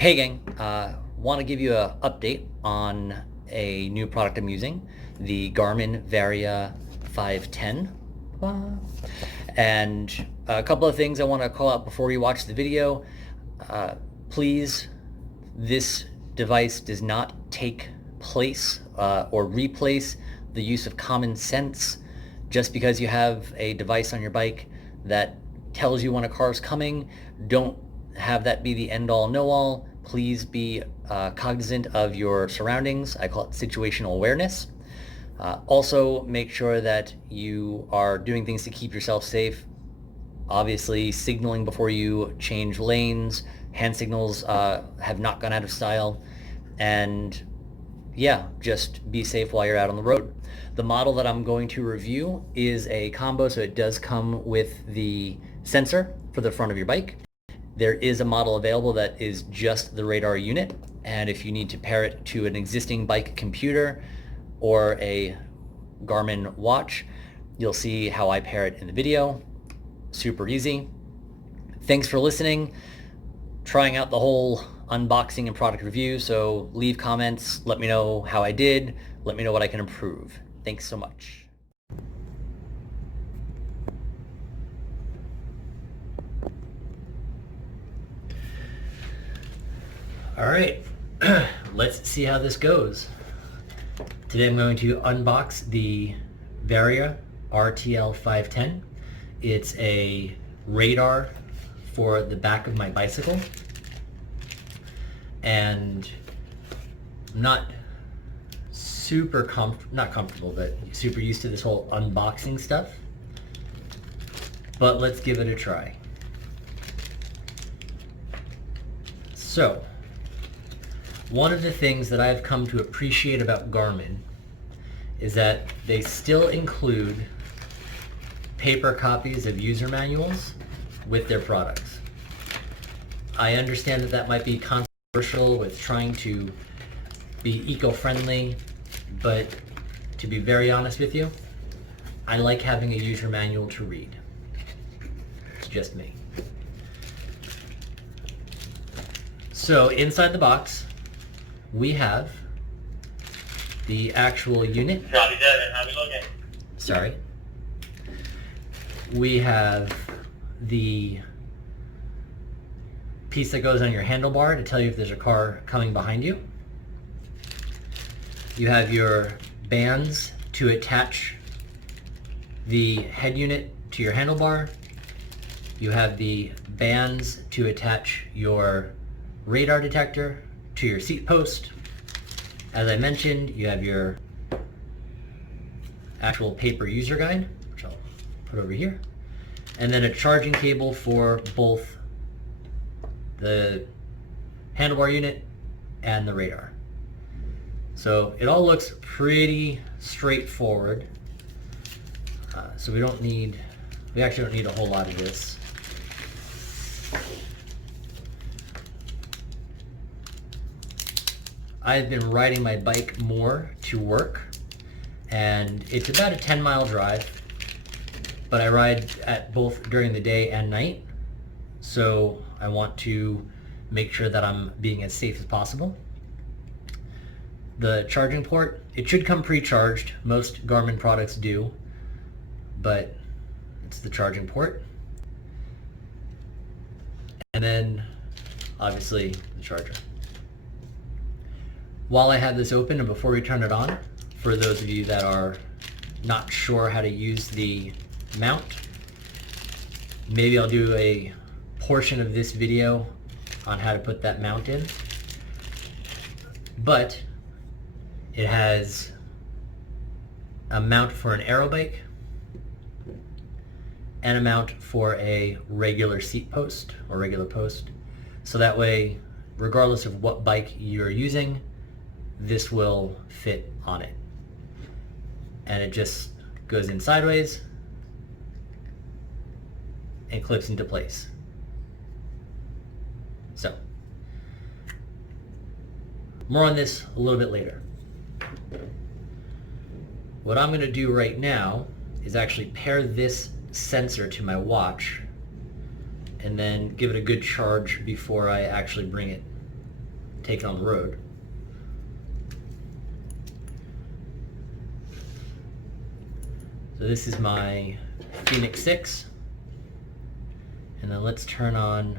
Hey gang, want to give you an update on a new product I'm using, the Garmin Varia 510. And a couple of things I want to call out before you watch the video. Please, this device does not take place or replace the use of common sense. Just because you have a device on your bike that tells you when a car is coming, don't have that be the end all know all. Please be cognizant of your surroundings. I call it situational awareness. Also, make sure that you are doing things to keep yourself safe. Obviously, signaling before you change lanes, hand signals have not gone out of style, and yeah, just be safe while you're out on the road. The model that I'm going to review is a combo, so it does come with the sensor for the front of your bike. There is a model available that is just the radar unit, and if you need to pair it to an existing bike computer or a Garmin watch, you'll see how I pair it in the video. Super easy. Thanks for listening, trying out the whole unboxing and product review, so leave comments, let me know how I did, let me know what I can improve. Thanks so much. All right, let's see how this goes. Today I'm going to unbox the Varia RTL510. It's a radar for the back of my bicycle, and I'm not super not comfortable, but super used to this whole unboxing stuff. But let's give it a try. So, one of the things that I've come to appreciate about Garmin is that they still include paper copies of user manuals with their products. I understand that that might be controversial with trying to be eco-friendly, but to be very honest with you, I like having a user manual to read. It's just me. So inside the box, we have the actual unit. Sorry. We have the piece that goes on your handlebar to tell you if there's a car coming behind you. You have your bands to attach the head unit to your handlebar. You have the bands to attach your radar detector to your seat post. As I mentioned, you have your actual paper user guide, which I'll put over here, and then a charging cable for both the handlebar unit and the radar. So it all looks pretty straightforward. So we actually don't need a whole lot of this. I've been riding my bike more to work, and it's about a 10-mile drive, but I ride at both during the day and night, so I want to make sure that I'm being as safe as possible. The charging port, it should come pre-charged. Most Garmin products do, but it's the charging port. And then, obviously, the charger. While I have this open and before we turn it on, for those of you that are not sure how to use the mount, maybe I'll do a portion of this video on how to put that mount in. But it has a mount for an aero bike and a mount for a regular seat post or regular post. So that way, regardless of what bike you're using, this will fit on it. And it just goes in sideways and clips into place. So, more on this a little bit later. What I'm going to do right now is actually pair this sensor to my watch and then give it a good charge before I actually bring it take it on the road. So this is my Phoenix 6. And then let's turn on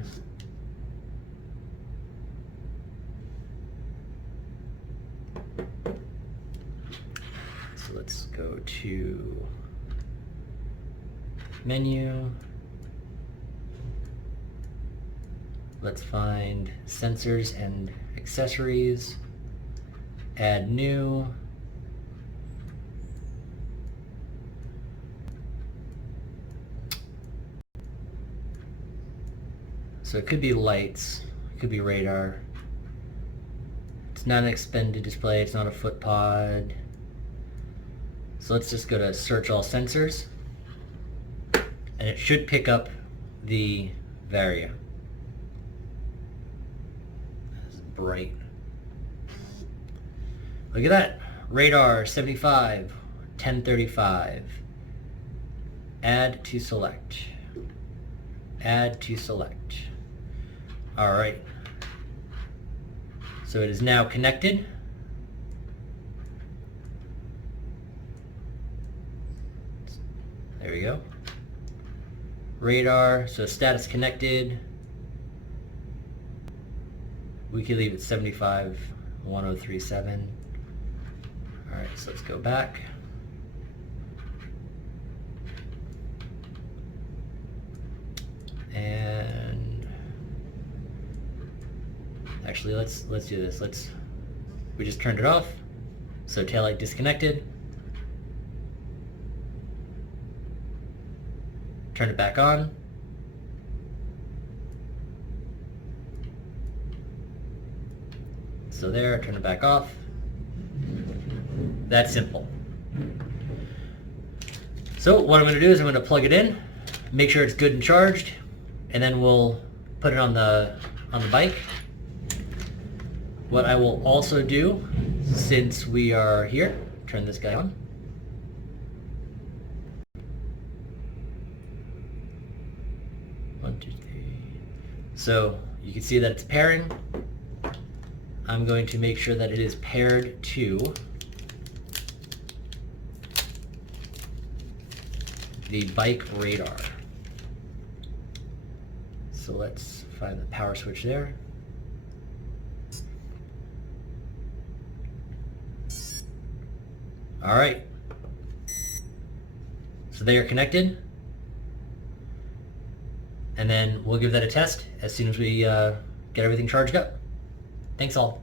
so let's go to menu. Let's find sensors and accessories, add new. So it could be lights, it could be radar. It's not an expanded display, it's not a foot pod. So let's just go to search all sensors. And it should pick up the Varia. That's bright. Look at that. Radar 75, 1035. Add to select. Add to select. All right. So it is now connected. There we go. Radar, so status connected. We could leave it 75, 1037. All right, so let's go back. And actually, let's do this. We just turned it off. So taillight disconnected. Turn it back on. So there, turn it back off. That's simple. So what I'm going to do is I'm going to plug it in, make sure it's good and charged, and then we'll put it on the bike. What I will also do, since we are here, turn this guy on. One, two, three. So you can see that it's pairing. I'm going to make sure that it is paired to the bike radar. So let's find the power switch there. All right. So they are connected. And then we'll give that a test as soon as we get everything charged up. Thanks all.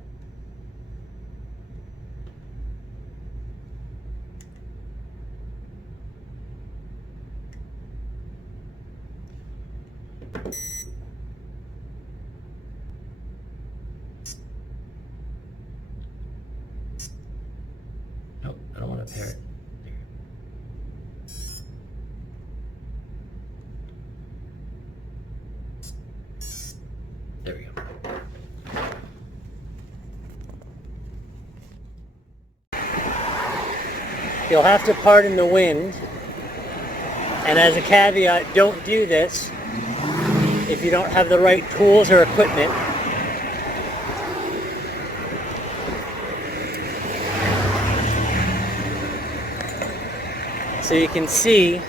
Nope, I don't want to pair it. There we go. You'll have to pardon the wind, and as a caveat, don't do this if you don't have the right tools or equipment. So you can see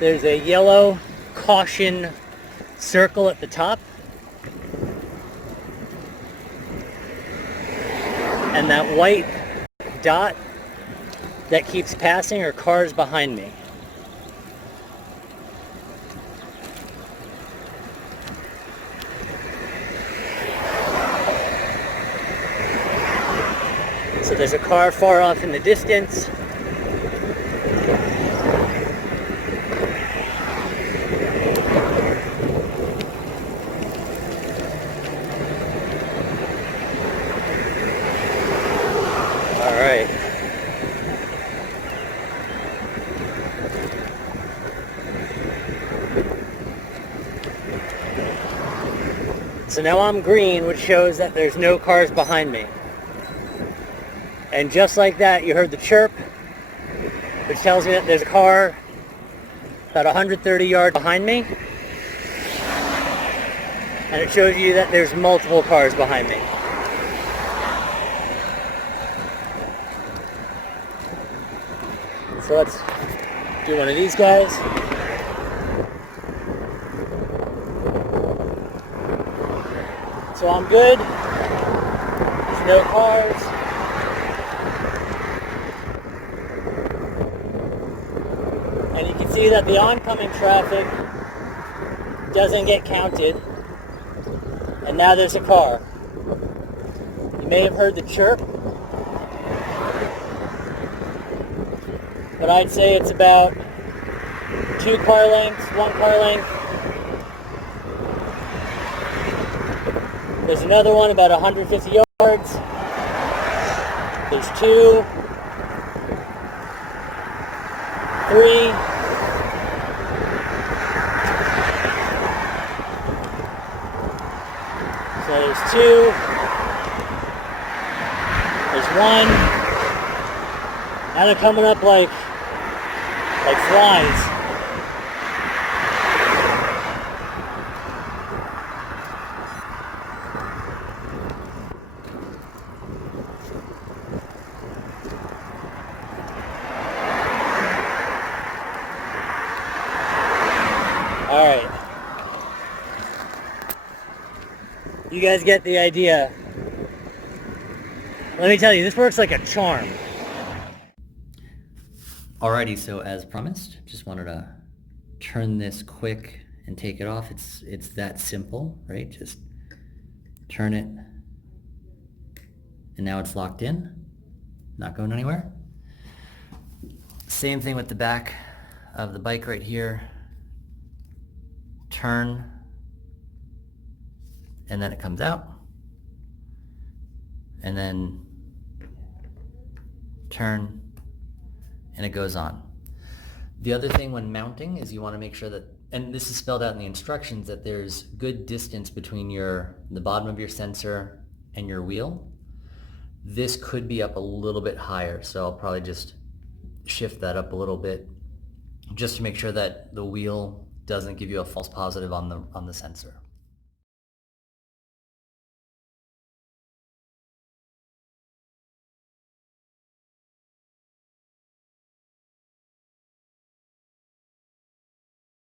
there's a yellow caution circle at the top, and that white dot that keeps passing are cars behind me. So there's a car far off in the distance. All right. So now I'm green, which shows that there's no cars behind me. And just like that, you heard the chirp, which tells me that there's a car about 130 yards behind me. and it shows you that there's multiple cars behind me. So let's do one of these guys. So I'm good. There's no cars. And you can see that the oncoming traffic doesn't get counted. And now there's a car. You may have heard the chirp, but I'd say it's about 2 car lengths, 1 car length. There's another one about 150 yards. There's 2, 3. So there's 2. There's 1. Now they're coming up like flies. All right. You guys get the idea. Let me tell you, this works like a charm. Alrighty, so as promised, just wanted to turn this quick and take it off. It's that simple, right? Just turn it, and now it's locked in, not going anywhere. Same thing with the back of the bike right here. Turn, and then it comes out, and then turn, and it goes on. The other thing when mounting is you want to make sure that, and this is spelled out in the instructions, that there's good distance between the bottom of your sensor and your wheel. This could be up a little bit higher, so I'll probably just shift that up a little bit just to make sure that the wheel doesn't give you a false positive on the sensor.